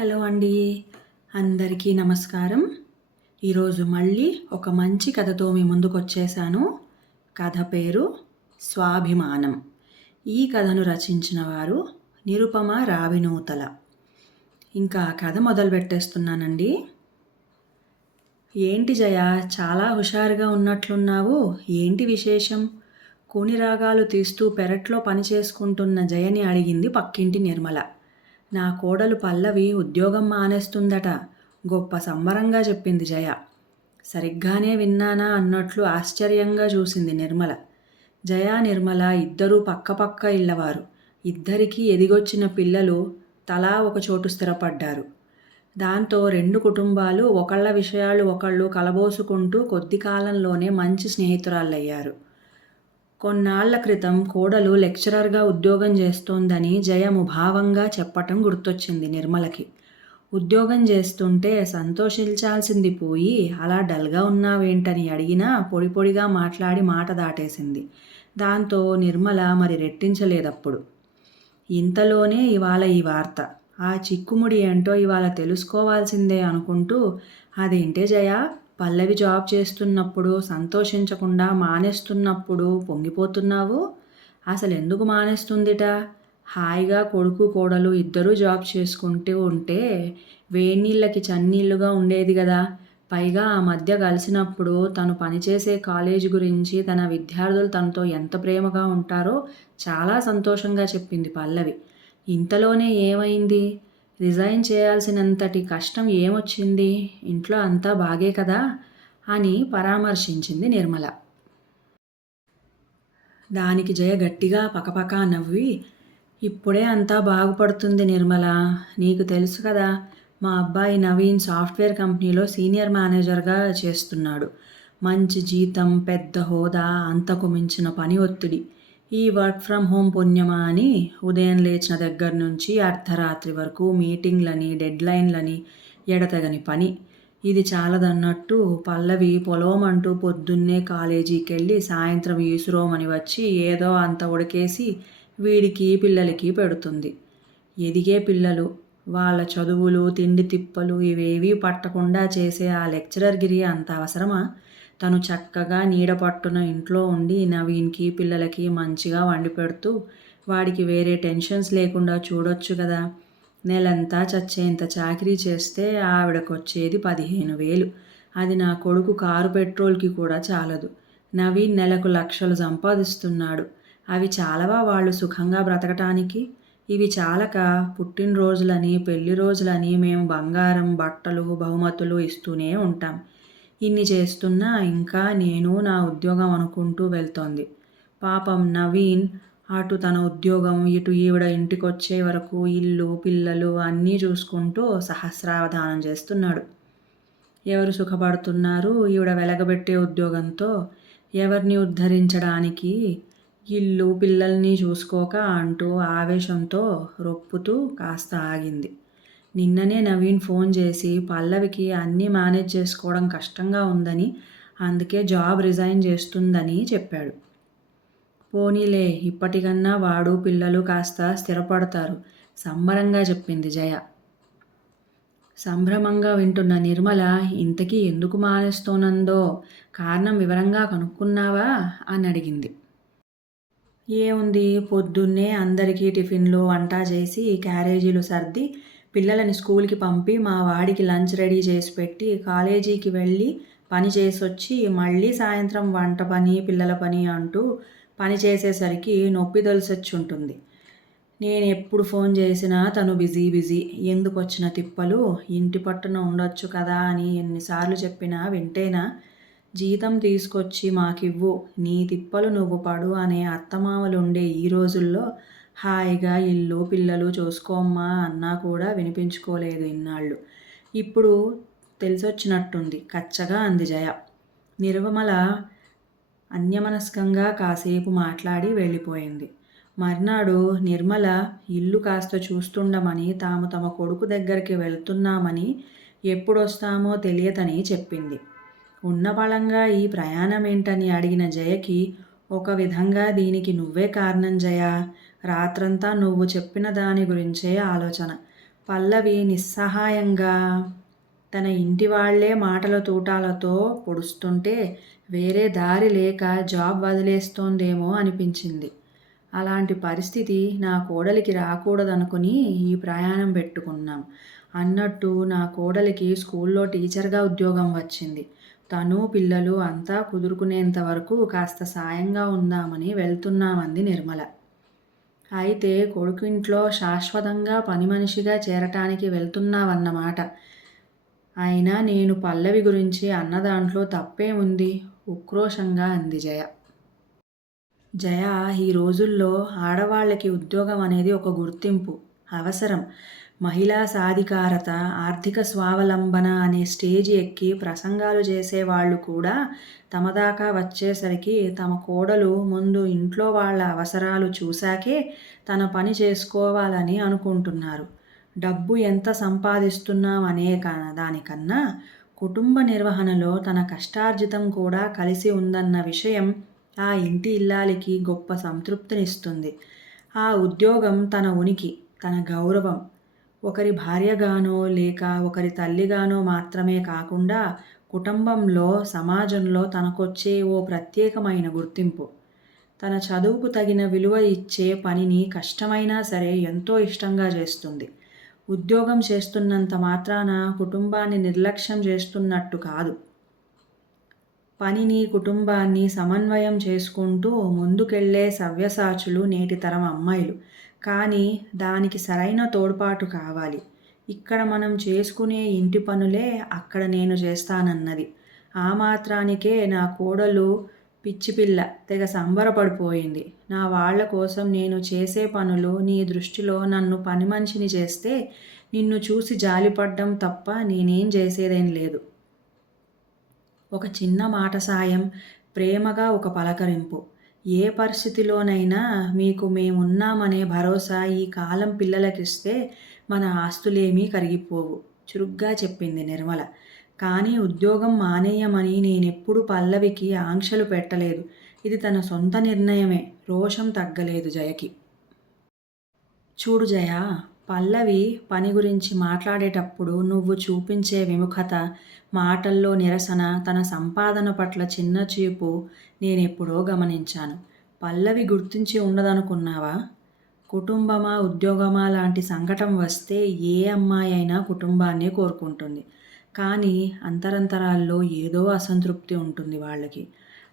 Hello అండి. అందరికీ నమస్కారం. ఈరోజు మళ్ళీ ఒక మంచి కథతో మీ ముందుకు వచ్చేసాను కథ పేరు స్వాభిమానం. ఈ కథను రచించిన వారు నిరుపమ రావినూతల. ఇంకా కథ మొదలు పెట్టేస్తున్నానండి. ఏంటి జయ చాలా హుషారుగా ఉన్నట్లున్నావు? ఏంటి విశేషం? కూని రాగాలు తీస్తూ పెరట్లో పని చేసుకుంటున్న జయని అడిగింది పక్కింటి నిర్మల. నా కోడలు పల్లవి ఉద్యోగం మానేస్తుందట. గొప్ప సంబరంగా చెప్పింది జయ. సరిగ్గానే విన్నానా అన్నట్లు ఆశ్చర్యంగా చూసింది నిర్మల. జయ నిర్మల ఇద్దరూ పక్కపక్క ఇళ్ళవారు. ఇద్దరికీ ఎదిగొచ్చిన పిల్లలు తలా ఒక చోటు స్థిరపడ్డారు. దాంతో రెండు కుటుంబాలు ఒకళ్ళ విషయాలు ఒకళ్ళు కలబోసుకుంటూ కొద్ది కాలంలోనే మంచి స్నేహితురాళ్ళయ్యారు. కొన్నాళ్ళ క్రితం కోడలు లెక్చరర్గా ఉద్యోగం చేస్తోందని జయ ముభావంగా చెప్పటం గుర్తొచ్చింది నిర్మలకి. ఉద్యోగం చేస్తుంటే సంతోషించాల్సింది పోయి అలా డల్గా ఉన్నావేంటని అడిగినా పొడి పొడిగా మాట్లాడి మాట దాటేసింది. దాంతో నిర్మల మరి రెట్టించలేదప్పుడు. ఇంతలోనే ఇవాళ ఈ వార్త. ఆ చిక్కుముడి ఏంటో ఇవాళ తెలుసుకోవాల్సిందే అనుకుంటూ అదేంటే జయ? పల్లవి జాబ్ చేస్తున్నప్పుడు సంతోషించకుండా మానేస్తున్నప్పుడు పొంగిపోతున్నావు? అసలు ఎందుకు మానేస్తుందిట? హాయిగా కొడుకు కోడలు ఇద్దరూ జాబ్ చేసుకుంటూ ఉంటే వేణీళ్ళకి చన్నీళ్ళుగా ఉండేది కదా. పైగా ఆ మధ్య కలిసినప్పుడు తను పనిచేసే కాలేజీ గురించి తన విద్యార్థులు తనతో ఎంత ప్రేమగా ఉంటారో చాలా సంతోషంగా చెప్పింది పల్లవి. ఇంతలోనే ఏమైంది? రిజైన్ చేయాల్సినంతటి కష్టం ఏమొచ్చింది? ఇంట్లో అంతా బాగే కదా? అని పరామర్శించింది నిర్మల. దానికి జయ గట్టిగా పకపక నవ్వి ఇప్పుడే అంతా బాగుపడుతుంది నిర్మల. నీకు తెలుసు కదా మా అబ్బాయి నవీన్ సాఫ్ట్వేర్ కంపెనీలో సీనియర్ మేనేజర్గా చేస్తున్నాడు. మంచి జీతం పెద్ద హోదా అంతకు మించిన పని ఒత్తిడి. ఈ వర్క్ ఫ్రమ్ హోమ్ పుణ్యమా అని ఉదయం లేచిన దగ్గర నుంచి అర్ధరాత్రి వరకు మీటింగ్లని డెడ్లైన్లని ఎడతగని పని. ఇది చాలదన్నట్టు పల్లవి పొలవమంటూ పొద్దున్నే కాలేజీకి వెళ్ళి సాయంత్రం ఈసురోమని వచ్చి ఏదో అంత ఉడకేసి వీడికి పిల్లలకి పెడుతుంది. ఎదిగే పిల్లలు వాళ్ళ చదువులు తిండి తిప్పలు ఇవేవీ పట్టకుండా చేసే ఆ లెక్చరర్ గిరి అంత అవసరమా? తను చక్కగా నీడ పట్టున ఇంట్లో ఉండి నవీన్కి పిల్లలకి మంచిగా వండి పెడుతూ వాడికి వేరే టెన్షన్స్ లేకుండా చూడొచ్చు కదా. నెలంతా చచ్చేంత చాకరీ చేస్తే ఆవిడకు వచ్చేది పదిహేను వేలు. అది నా కొడుకు కారు పెట్రోల్కి కూడా చాలదు. నవీన్ నెలకు లక్షలు సంపాదిస్తున్నాడు. అవి చాలవా వాళ్ళు సుఖంగా బ్రతకటానికి? ఇవి చాలక పుట్టినరోజులని పెళ్ళి రోజులని మేము బంగారం బట్టలు బహుమతులు ఇస్తూనే ఉంటాం. ఇన్ని చేస్తున్నా ఇంకా నేను నా ఉద్యోగం అనుకుంటూ వెళ్తోంది. పాపం నవీన్ అటు తన ఉద్యోగం ఇటు ఈవిడ ఇంటికి వచ్చే వరకు ఇల్లు పిల్లలు అన్నీ చూసుకుంటూ సహస్రావధానం చేస్తున్నాడు. ఎవరు సుఖపడుతున్నారు? ఈవిడ వెలగబెట్టే ఉద్యోగంతో ఎవరిని ఉద్ధరించడానికి ఇల్లు పిల్లల్ని చూసుకోక అంటూ ఆవేశంతో రొప్పుతూ కాస్త ఆగింది. నిన్ననే నవీన్ ఫోన్ చేసి పల్లవికి అన్నీ మేనేజ్ చేసుకోవడం కష్టంగా ఉందని అందుకే జాబ్ రిజైన్ చేస్తుందని చెప్పాడు. పోనీలే ఇప్పటికన్నా వాడు పిల్లలు కాస్త స్థిరపడతారు సంబరంగా చెప్పింది జయ. సంభ్రమంగా వింటున్న నిర్మల ఇంతకీ ఎందుకు మానేస్తోనందో కారణం వివరంగా కనుక్కున్నావా? అని అడిగింది. ఏముంది పొద్దున్నే అందరికీ టిఫిన్లు వంట చేసి క్యారేజీలు సర్ది పిల్లలని స్కూల్కి పంపి మా వాడికి లంచ్ రెడీ చేసి పెట్టి కాలేజీకి వెళ్ళి పని చేసొచ్చి మళ్ళీ సాయంత్రం వంట పని పిల్లల పని అంటూ పని చేసేసరికి నొప్పి దొలిసొచ్చి ఉంటుంది నేను ఎప్పుడు ఫోన్ చేసినా తను బిజీ బిజీ. ఎందుకు వచ్చిన తిప్పలు? ఇంటి పట్టున ఉండొచ్చు కదా అని ఎన్నిసార్లు చెప్పినా వింటేనా? జీతం తీసుకొచ్చి మాకివ్వు నీ తిప్పలు నువ్వు పడు అనే అత్తమామలు ఉండే ఈ రోజుల్లో హాయిగా ఇల్లు పిల్లలు చూసుకోమ్మా అన్నా కూడా వినిపించుకోలేదు ఇన్నాళ్ళు. ఇప్పుడు తెలిసొచ్చినట్టుంది. కచ్చగా అంది జయ. నిర్వమల అన్యమనస్కంగా కాసేపు మాట్లాడి వెళ్ళిపోయింది. మర్నాడు నిర్మల ఇల్లు కాస్త చూస్తుండమని తాము తమ కొడుకు దగ్గరికి వెళ్తున్నామని ఎప్పుడొస్తామో తెలియతని చెప్పింది. ఉన్న బలంగా ఈ ప్రయాణం ఏంటని అడిగిన జయకి ఒక విధంగా దీనికి నువ్వే కారణం జయ? రాత్రంతా నువ్వు చెప్పిన దాని గురించే ఆలోచన. పల్లవి నిస్సహాయంగా తన ఇంటి వాళ్ళే మాటల తూటాలతో పొడుస్తుంటే వేరే దారి లేక జాబ్ వదిలేస్తోందేమో అనిపించింది. అలాంటి పరిస్థితి నా కోడలికి రాకూడదనుకుని ఈ ప్రయాణం పెట్టుకున్నాం. అన్నట్టు నా కోడలికి స్కూల్లో టీచర్గా ఉద్యోగం వచ్చింది. తను పిల్లలు అంతా కుదురుకునేంత వరకు కాస్త సాయంగా ఉందామని వెళ్తున్నామంది నిర్మల. అయితే కొడుకింట్లో శాశ్వతంగా పని మనిషిగా చేరటానికి వెళ్తున్నావన్నమాట. అయినా నేను పల్లవి గురించి అన్న దాంట్లో తప్పేముంది ఉక్రోషంగా అంది జయ. జయ ఈ రోజుల్లో ఆడవాళ్ళకి ఉద్యోగం అనేది ఒక గుర్తింపు అవసరం. మహిళా సాధికారత ఆర్థిక స్వావలంబన అనే స్టేజ్ ఎక్కి ప్రసంగాలు చేసేవాళ్ళు కూడా తమ దాకా వచ్చేసరికి తమ కోడలు ముందు ఇంట్లో వాళ్ళ అవసరాలు చూశాకే తన పని చేసుకోవాలని అనుకుంటున్నారు. డబ్బు ఎంత సంపాదిస్తున్నాం అనే దానికన్నా కుటుంబ నిర్వహణలో తన కష్టార్జితం కూడా కలిసి ఉందన్న విషయం ఆ ఇంటి ఇల్లాలికి గొప్ప సంతృప్తినిస్తుంది. ఆ ఉద్యోగం తన ఉనికి తన గౌరవం ఒకరి భార్యగానో లేక ఒకరి తల్లిగానో మాత్రమే కాకుండా కుటుంబంలో సమాజంలో తనకొచ్చే ఓ ప్రత్యేకమైన గుర్తింపు. తన చదువుకు తగిన విలువ ఇచ్చే పనిని కష్టమైనా సరే ఎంతో ఇష్టంగా చేస్తుంది. ఉద్యోగం చేస్తున్నంత మాత్రాన కుటుంబాన్ని నిర్లక్ష్యం చేస్తున్నట్టు కాదు. పనిని కుటుంబాన్ని సమన్వయం చేసుకుంటూ ముందుకెళ్ళే సవ్యసాచులు నేటి తరం అమ్మాయిలు. కానీ దానికి సరైన తోడ్పాటు కావాలి. ఇక్కడ మనం చేసుకునే ఇంటి పనులే అక్కడ నేను చేస్తానన్నది. ఆ మాత్రానికే నా కోడలు పిచ్చిపిల్ల తెగ సంబరపడిపోయింది. నా వాళ్ళ కోసం నేను చేసే పనులు నీ దృష్టిలో నన్ను పని మనిషిని చేస్తే నిన్ను చూసి జాలిపడ్డం తప్ప నేనేం చేసేదేం లేదు. ఒక చిన్న మాట సాయం ప్రేమగా ఒక పలకరింపు. ఏ పరిస్థితిలోనైనా మీకు మేమున్నామనే భరోసా ఈ కాలం పిల్లలకిస్తే మన ఆస్తులేమీ కరిగిపోవు చురుగ్గా చెప్పింది నిర్మల. కానీ ఉద్యోగం మానేయమని నేనెప్పుడు పల్లవికి ఆంక్షలు పెట్టలేదు. ఇది తన సొంత నిర్ణయమే రోషం తగ్గలేదు జయకి. చూడు జయ పల్లవి పని గురించి మాట్లాడేటప్పుడు నువ్వు చూపించే విముఖత మాటల్లో నిరసన తన సంపాదన పట్ల చిన్న చూపు నేనెప్పుడో గమనించాను. పల్లవి గుర్తించి ఉండదనుకున్నావా? కుటుంబమా ఉద్యోగమా లాంటి సంకటం వస్తే ఏ అమ్మాయి అయినా కుటుంబాన్ని కోరుకుంటుంది. కానీ అంతరంతరాల్లో ఏదో అసంతృప్తి ఉంటుంది వాళ్ళకి.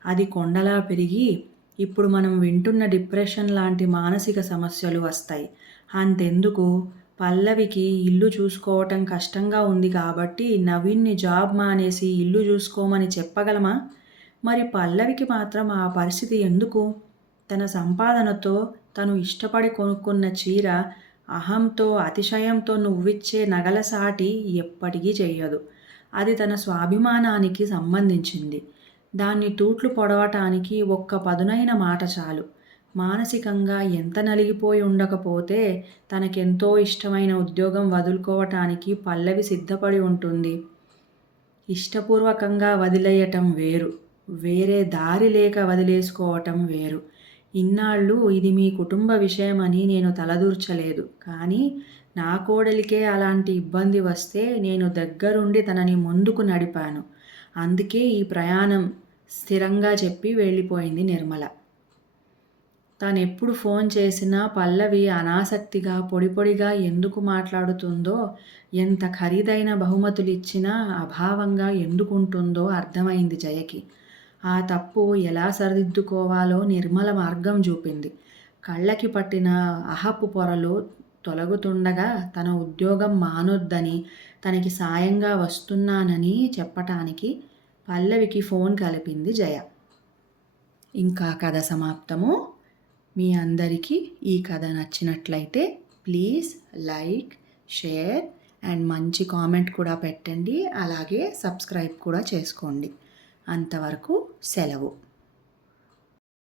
అది కొండలా పెరిగి ఇప్పుడు మనం వింటున్న డిప్రెషన్ లాంటి మానసిక సమస్యలు వస్తాయి. అంతెందుకు? పల్లవికి ఇల్లు చూసుకోవటం కష్టంగా ఉంది కాబట్టి నవీన్ని జాబ్ మానేసి ఇల్లు చూసుకోమని చెప్పగలమా? మరి పల్లవికి మాత్రం ఆ పరిస్థితి ఎందుకు? తన సంపాదనతో తను ఇష్టపడి కొనుక్కున్న చీర అహంతో అతిశయంతో నువ్విచ్చే నగల సాటి ఎప్పటికీ చెయ్యదు. అది తన స్వాభిమానానికి సంబంధించింది. దాన్ని తూట్లు పొడవటానికి ఒక్క పదునైన మాట చాలు. మానసికంగా ఎంత నలిగిపోయి ఉండకపోతే తనకెంతో ఇష్టమైన ఉద్యోగం వదులుకోవటానికి పల్లవి సిద్ధపడి ఉంటుంది. ఇష్టపూర్వకంగా వదిలేయటం వేరు. వేరే దారి లేక వదిలేసుకోవటం వేరు. ఇన్నాళ్ళు ఇది మీ కుటుంబ విషయమని నేను తలదూర్చలేదు. కానీ నా కోడలికే అలాంటి ఇబ్బంది వస్తే నేను దగ్గరుండి తనని ముందుకు నడిపాను. అందుకే ఈ ప్రయాణం స్థిరంగా చెప్పి వెళ్ళిపోయింది నిర్మల. తాను ఎప్పుడు ఫోన్ చేసినా పల్లవి అనాసక్తిగా పొడి పొడిగా ఎందుకు మాట్లాడుతుందో ఎంత ఖరీదైన బహుమతులు ఇచ్చినా అభావంగా ఎందుకుంటుందో అర్థమైంది జయకి. ఆ తప్పు ఎలా సరిదిద్దుకోవాలో నిర్మల మార్గం చూపింది. కళ్ళకి పట్టిన అహప్పు పొరలు తొలగుతుండగా తన ఉద్యోగం మానొద్దని తనకి సాయంగా వస్తున్నానని చెప్పటానికి పల్లవికి ఫోన్ కలిపింది జయ. ఇంకా కథ సమాప్తము. మీ అందరికీ ఈ కథ నచ్చినట్లయితే ప్లీజ్ లైక్ షేర్ అండ్ మంచి కామెంట్ కూడా పెట్టండి. అలాగే సబ్స్క్రైబ్ కూడా చేసుకోండి. అంతవరకు సెలవు.